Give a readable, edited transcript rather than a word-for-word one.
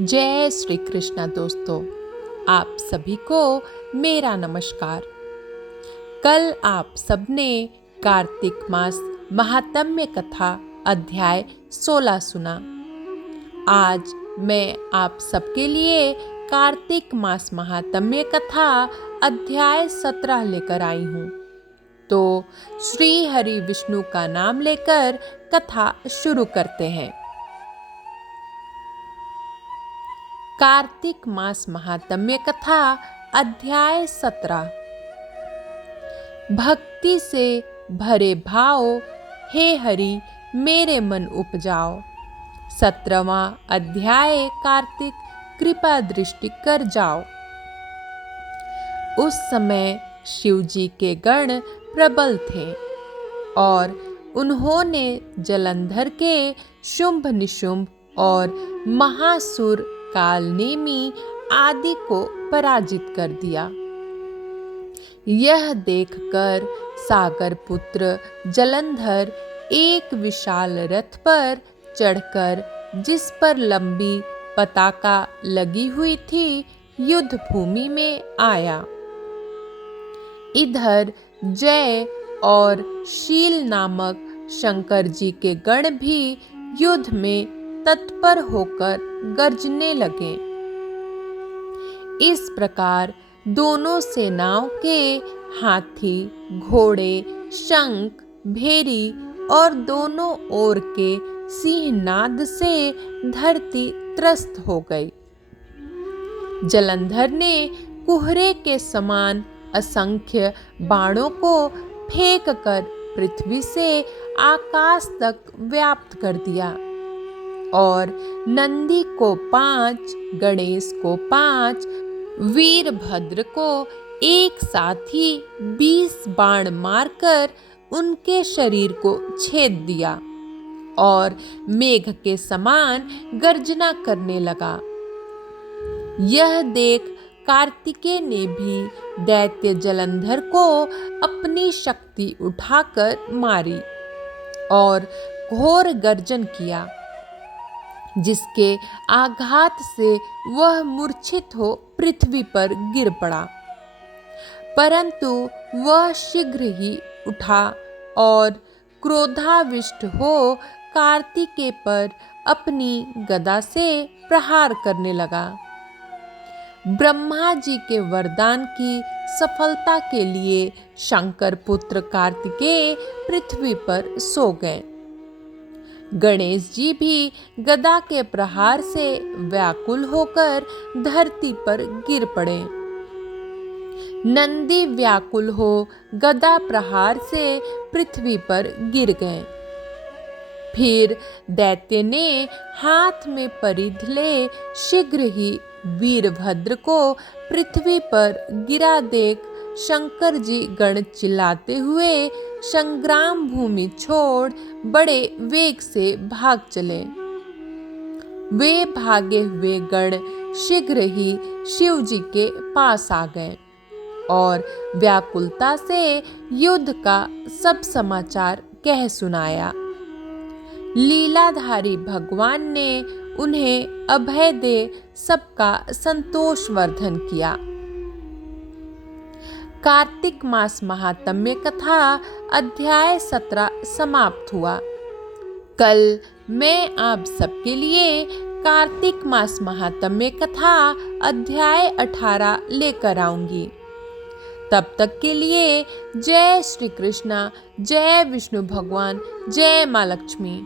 जय श्री कृष्णा दोस्तों, आप सभी को मेरा नमस्कार। कल आप सबने कार्तिक मास महात्म्य कथा अध्याय 16 सुना। आज मैं आप सबके लिए कार्तिक मास महात्म्य कथा अध्याय 17 लेकर आई हूँ। तो श्री हरि विष्णु का नाम लेकर कथा शुरू करते हैं। कार्तिक मास महात्म्य कथा अध्याय 17। भक्ति से भरे भाव, हे हरि मेरे मन उपजाओ। 17वां अध्याय कार्तिक कृपा दृष्टि कर जाओ। उस समय शिव जी के गण प्रबल थे और उन्होंने जलंधर के शुंभ निशुंभ और महासुर कालनेमी आदि को पराजित कर दिया। यह देखकर सागर पुत्र जलंधर एक विशाल रथ पर चढ़कर, जिस पर लंबी पताका लगी हुई थी, युद्ध भूमि में आया। इधर जय और शील नामक शंकर जी के गण भी युद्ध में तत्पर होकर गर्जने लगे। इस प्रकार दोनों सेनाओं के हाथी, घोड़े, शंख, भेरी और दोनों ओर के सिंहनाद से धरती त्रस्त हो गई। जलंधर ने कुहरे के समान असंख्य बाणों को फेंक कर पृथ्वी से आकाश तक व्याप्त कर दिया और नंदी को 5, गणेश को 5, वीरभद्र को एक साथ ही 20 बाण मारकर उनके शरीर को छेद दिया और मेघ के समान गर्जना करने लगा। यह देख कार्तिकेय ने भी दैत्य जलंधर को अपनी शक्ति उठाकर मारी और घोर गर्जन किया, जिसके आघात से वह मूर्छित हो पृथ्वी पर गिर पड़ा। परंतु वह शीघ्र ही उठा और क्रोधाविष्ट हो कार्तिकेय पर अपनी गदा से प्रहार करने लगा। ब्रह्मा जी के वरदान की सफलता के लिए शंकर पुत्र कार्तिकेय पृथ्वी पर सो गए। गणेश जी भी गदा के प्रहार से व्याकुल होकर धरती पर गिर पड़े। नंदी व्याकुल हो गदा प्रहार से पृथ्वी पर गिर गए। फिर दैत्य ने हाथ में परिध ले शीघ्र ही वीरभद्र को पृथ्वी पर गिरा देख शंकर जी गण चिल्लाते हुए संग्राम भूमि छोड़ बड़े वेग से भाग चले। वे भागे हुए गण शीघ्र ही शिव जी के पास आ गए और व्याकुलता से युद्ध का सब समाचार कह सुनाया। लीलाधारी भगवान ने उन्हें अभय दे सबका संतोषवर्धन किया। कार्तिक मास महात्म्य कथा अध्याय 17 समाप्त हुआ। कल मैं आप सबके लिए कार्तिक मास महात्म्य कथा अध्याय 18 लेकर आऊंगी। तब तक के लिए जय श्री कृष्णा, जय विष्णु भगवान, जय माँ लक्ष्मी।